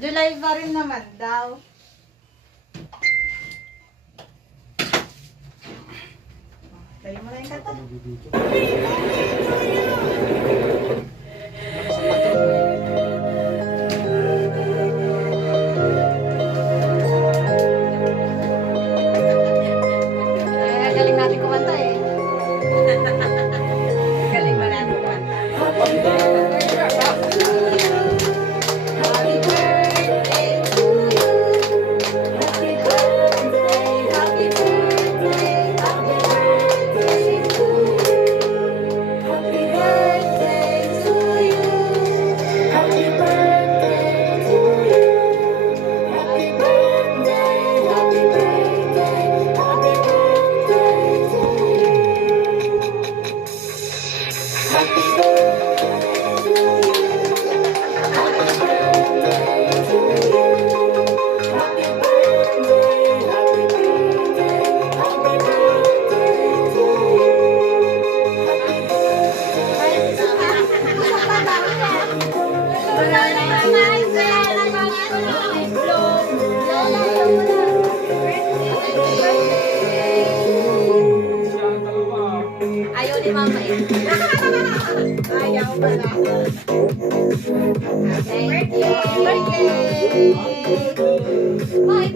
July pa rin naman daw. Tayo mo na yung kanta. Galing natin kumanta eh. Galing ba natin kumanta? Happy birthday to you. Happy birthday, happy birthday, happy birthday to you. Happy birthday to you. Happy birthday to you. Happy birthday, happy birthday, happy birthday to you. Happy birthday to you. Happy birthday to you. Happy birthday, happy birthday, happy birthday to you. Ayaw ni mama eh. Ayaw pala. Thank you. Birthday! Bye,